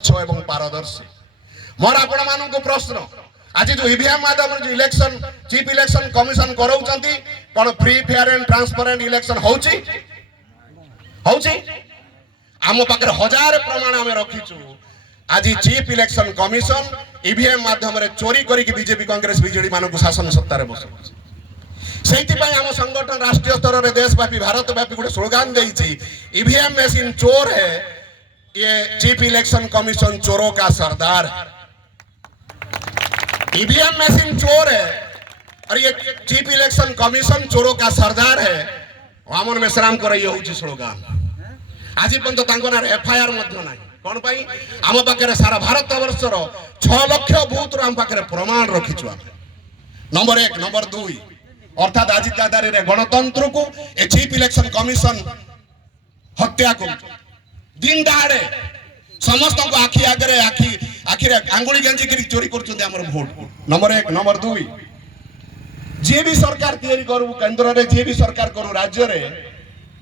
एवं पारदर्शी मोर आपण मान प्रश्न आज जो ईवीएम माध्यम जो इलेक्शन चीफ इलेक्शन कमिशन कराउछंती कोन free fair and transparent election होउची आम पाखरे हजार प्रमाण आम रखीचु। आज चीफ इलेक्शन कमिशन ईवीएम माध्यम रे चोरी करिक बीजेपी कांग्रेस बीजेडी मान को शासन सत्ता रे बसौछि। सेइतिपई आम संगठन राष्ट्रीय स्तर रे देशव्यापी भारतव्यापी गोटे स्लोगान देइछि ईवीएम मशीन चोर है, ये चीफ इलेक्शन कमीशन चोरों का सरदार है। ईवीएम मशीन चोर है और ये चीफ इलेक्शन कमीशन चोरों का सरदार है। वामन मेश्राम को ये होची स्लोगान आज पर्यंत तांको ना एफआईआर मध्य नाही कोन पई आम पाखरे सारा भारत वर्षर 6 लाख बूथ रो आम पाखरे प्रमाण रखिछु। नंबर 1 नंबर 2 अर्थात आज आधार रे गणतंत्र को ए चीफ इलेक्शन कमीशन हत्या को दिन दहाड़े समस्त को आखि आगे आखिर आंगुली गेंजी कर चोरी कर भोट। नंबर 1 नंबर 2 जी भी सरकार तैयारी करू केंद्र रे जी भी सरकार करू राज्य रे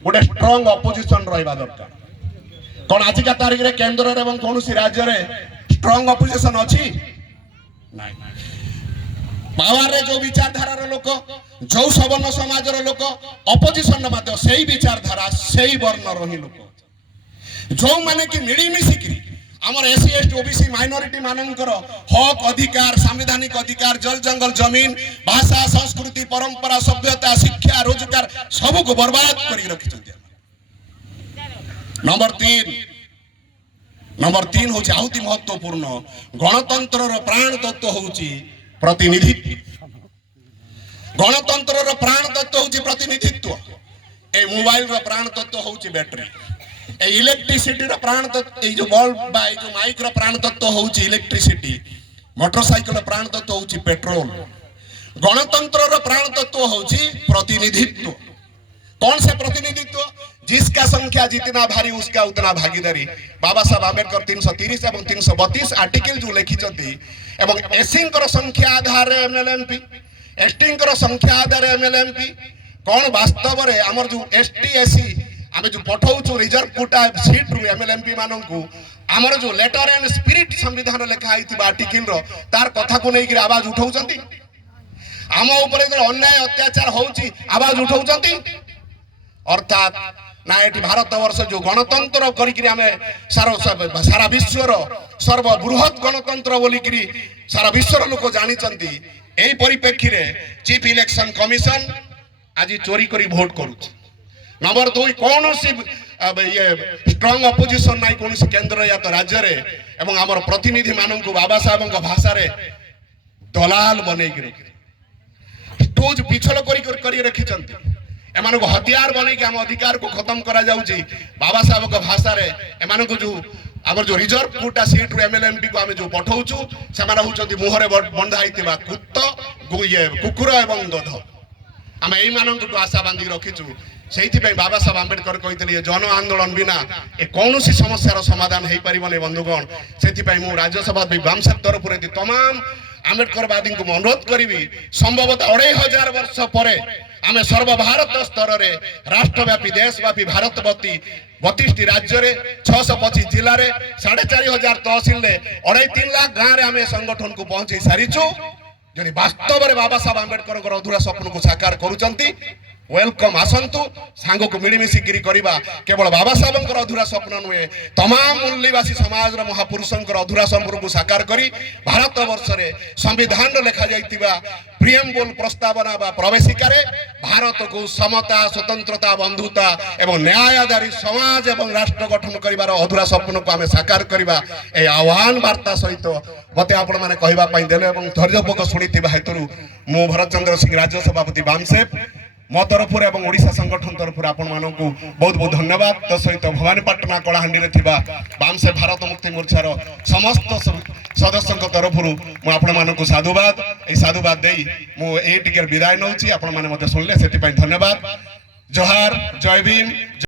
गोटे स्ट्रांग अपोजिशन रहिबा दरकार। कोन आज का तारीख रे केंद्र रे एवं कोनोसी राज्य रे स्ट्रांग अपोजिशन अछि नाही। पावर रे जो विचारधारा रो लोक जो सवर्ण समाज रो लोक अपोजिशन मात्र सेही विचारधारा सेही वर्ण रही लोक जो माने कि मिलीमिशिकी आमर एससी एसटी ओबीसी माइनॉरिटी मानकर हक अधिकार संवैधानिक अधिकार जल जंगल जमीन भाषा संस्कृति परंपरा सभ्यता शिक्षा रोजगार सब को बर्बाद करी रखिछथि। नंबर 3 होछि आहुति महत्वपूर्ण गणतंत्र रो प्राण तत्व होछि प्रतिनिधित्व। गणतंत्र रो प्राण तत्व होछि प्रतिनिधित्व। ए मोबाइल रो प्राण तत्व होछि बैटरी। इलेक्ट्रिसिटी प्राण तत्व जो बल्ब बा जो माइक प्राण तत्व होउची इलेक्ट्रिसिटी। मोटरसाइकिल प्राण तत्व होउची पेट्रोल। गणतंत्र प्राण तत्व होउची प्रतिनिधित्व। कौन से प्रतिनिधित्व? जिसका संख्या जितना भारी उसका उतना भागीदारी। बाबा साहब आंबेडकर 330 एवं 332 आर्टिकल जो लिखिछथि एवं एससी संख्या आधार एमएलए एमपी एसटी संख्या आधार एमएलए एमपी कौन वास्तव रे हमर जो एसटी एससी आमे जो पठाउछु रिजर्व कोटा सीट रु एमएलए एमपी मानन को हमर जो लेटर एंड स्पिरिट संविधान लेखा आइथिबा आर्टिकल रो तार कथा को नै कि आवाज उठाउछंती। आम ऊपर जो अन्याय अत्याचार होउची आवाज उठाउछंती। अर्थात ना एटी भारत वर्ष जो गणतंत्र करिकरी आमे सारा विश्व रो सर्वबृहत गणतंत्र बोली करी सारा विश्व रो लोक जानिचंती। एई परिप्रेक्षी रे चीफ इलेक्शन कमिशन आज चोरी करी वोट करूची। नंबर 2 कौन सी ये स्ट्रांग अपोजिशन नाई कौन सी केंद्र या तो राज्य रे एवं हमर प्रतिनिधि मानन को बाबा साहब को भाषा रे दलाल बनै कि स्टोज पिछल करी रखी एमान को हथियार बनै कि हम अधिकार को खत्म करा जाउची। बाबा साहब को भाषा रे एमान को जो हमर जो रिजर्व कोटा सीट रो एमएलए एमपी को हम जो पठाउछु सेमान होचंती मुहरे बंधा आइतिबा कुत्तो ये कुकुर एवं गध हम एई मानन को आशा बांधी रखिछु। सेइथिपई बाबा साहब आंबेडकर कहितले जन आंदोलन बिना ए कौनसी समस्यार समाधान हेई परिबने बंधुगण। सेइथिपई मु राज्यसभा बामसेप तरफ रे तमाम आंबेडकरवादी को अनुरोध करिवि संभवतः 2500 वर्ष परे आमे सर्वभारत स्तर रे राष्ट्रव्यापी देशव्यापी भारतव्यापी 32 राज्य रे 625 जिला रे 4500 तहसील रे 3.5 लाख गांव रे आमे संगठन को पहुंची सारिछु। जदि वास्तव रे बाबा साहब आंबेडकर अधूरा स्वप्न को साकार करूचंती वेलकम आसंतु सांग को मिलीमिशी गिरी करिबा केवल बाबा साहब अधूरा स्वप्न नुहे तमाम मूल्यवासी समाज महापुरुषों अधूरा स्वप्न को साकार करी भारत वर्ष रे संविधान लेखा जाइतिबा प्रियम्बल प्रस्तावना बा प्रवेशिका रे भारत को समता स्वतंत्रता बंधुता एवं न्याय आधारित समाज एवं राष्ट्र गठन करिबार अधूरा स्वप्न को आमे साकार करिबा ए आह्वान वार्ता सहित मते आपण माने कहिबा पई देले एवं धैर्यपूर्वक सुनितिबा हेतु मु भरत चंद्र सिंह राज्य सभापति बामसेप मो तरफ एवं ओडिशा संगठन तरफ आपण मानक बहुत बहुत धन्यवाद। तो सहित भवानीपाटना कलाहांडी रे थिबा बामसे भारत मुक्ति मोर्चार समस्त सदस्यों तरफ मु आपण मानक साधुवाद ए साधुवाद देई मु ए टिके विदाय नउची। आपण माने मते सुनले सेति पई धन्यवाद। जोहार जय भीम।